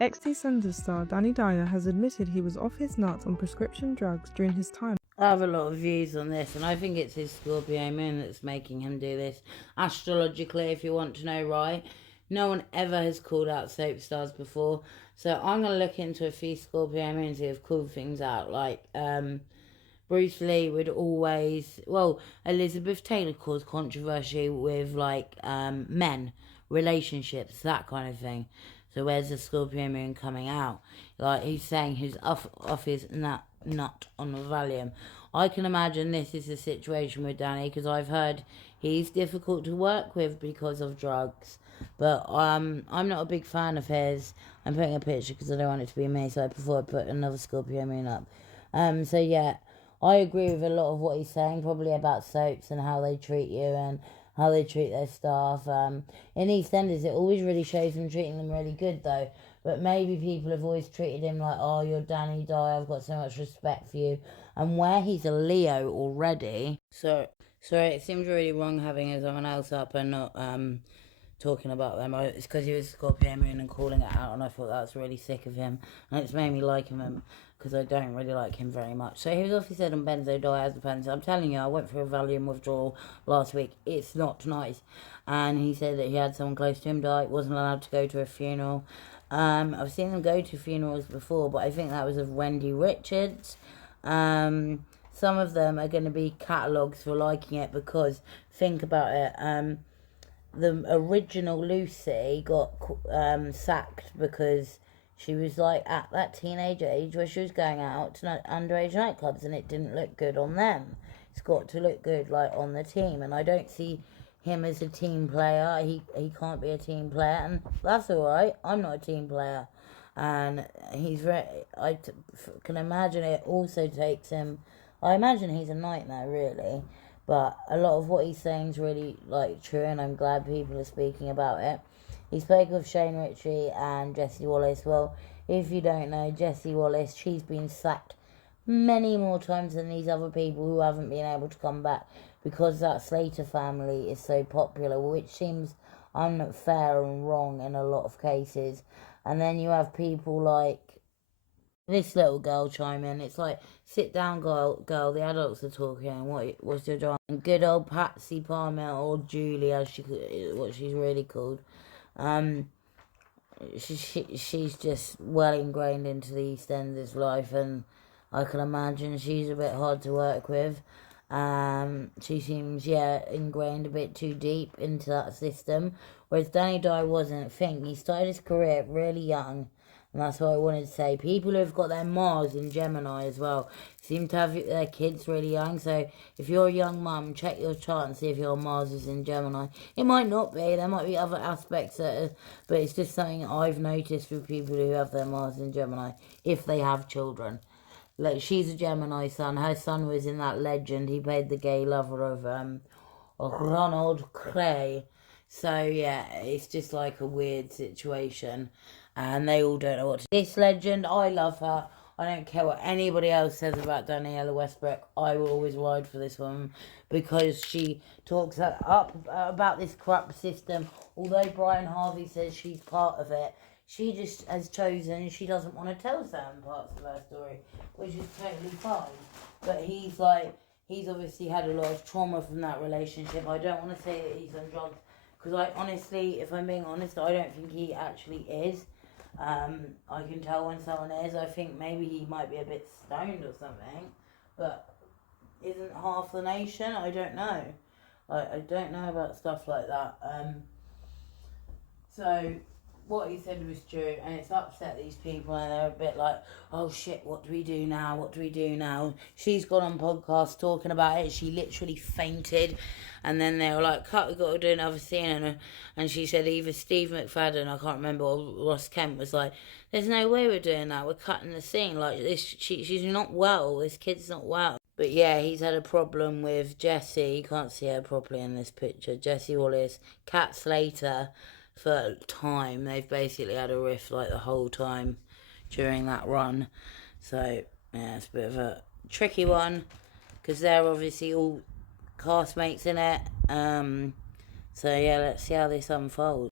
Ex-EastEnders star Danny Dyer has admitted he was off his nuts on prescription drugs during his time. I have a lot of views on this, and I think it's his Scorpio moon that's making him do this. Astrologically, if you want to know, right? No one ever has called out soap stars before, so I'm going to look into a few Scorpio moons who have called things out, like Bruce Lee would always... Well, Elizabeth Taylor caused controversy with, like, men, relationships, that kind of thing. So where's the Scorpio moon coming out? Like, he's saying he's off his nut on the Valium. I can imagine this is the situation with Danny, because I've heard he's difficult to work with because of drugs. But I'm not a big fan of his. I'm putting a picture because I don't want it to be me, so I prefer to put another Scorpio moon up. So yeah, I agree with a lot of what he's saying, probably about soaps and how they treat you and how they treat their staff. In EastEnders, it always really shows them treating them really good, though. But maybe people have always treated him like, oh, you're Danny Dyer, I've got so much respect for you. And where he's a Leo already... Sorry, it seems really wrong having someone else up and not talking about them. It's because he was Scorpio moon and calling it out, and I thought that was really sick of him. And it's made me like him because I don't really like him very much. So he was obviously said on benzodiazepines. I'm telling you, I went through a Valium withdrawal last week. It's not nice. And he said that he had someone close to him die, wasn't allowed to go to a funeral. I've seen them go to funerals before, but I think that was of Wendy Richards. Some of them are going to be catalogues for liking it because, think about it, the original Lucy got sacked because she was like at that teenage age where she was going out to underage nightclubs, and it didn't look good on them. It's got to look good like on the team, and I don't see him as a team player. He can't be a team player, and that's alright. I'm not a team player, and he's I can imagine it also takes him... I imagine he's a nightmare, really, but a lot of what he's saying is really like true, and I'm glad people are speaking about it. He spoke of Shane Ritchie and Jessie Wallace. Well, if you don't know, Jessie Wallace, she's been sacked many more times than these other people who haven't been able to come back because that Slater family is so popular, which seems unfair and wrong in a lot of cases. And then you have people like this little girl chime in. It's like, sit down, girl, the adults are talking. What's your job? And good old Patsy Palmer, or Julie, as what she's really called. She's just well ingrained into the EastEnders life, and I can imagine she's a bit hard to work with. She seems, ingrained a bit too deep into that system, whereas Danny Dyer wasn't. He started his career really young, and that's what I wanted to say. People who have got their Mars in Gemini as well seem to have their kids really young. So if you're a young mum, check your chart and see if your Mars is in Gemini. It might not be. There might be other aspects but it's just something I've noticed with people who have their Mars in Gemini, if they have children. Like, she's a Gemini sun. Her son was in that Legend. He played the gay lover of Ronald Clay. So yeah, it's just like a weird situation, and they all don't know what to do. This Legend, I love her. I don't care what anybody else says about Daniela Westbrook. I will always ride for this woman because she talks up about this corrupt system. Although Brian Harvey says she's part of it, she just has chosen she doesn't want to tell certain parts of her story, which is totally fine. But he's obviously had a lot of trauma from that relationship. I don't want to say that he's on drugs, because I honestly, if I'm being honest, I don't think he actually is. I can tell when someone is. I think maybe he might be a bit stoned or something, but isn't half the nation? I don't know. I don't know about stuff like that. So what he said was true, and it's upset these people, and they're a bit like, oh shit, what do we do now? She's gone on podcast talking about it. She literally fainted, and then they were like, cut, we've got to do another scene, and she said either Steve McFadden, I can't remember, or Ross Kemp was like, there's no way we're doing that, we're cutting the scene, like this, she's not well, this kid's not well. But yeah, he's had a problem with Jessie. You can't see her properly in this picture. Jessie Wallace, Kat Slater, for time. They've basically had a rift like the whole time during that run. So yeah, it's a bit of a tricky one because they're obviously all castmates in it. So yeah, let's see how this unfolds.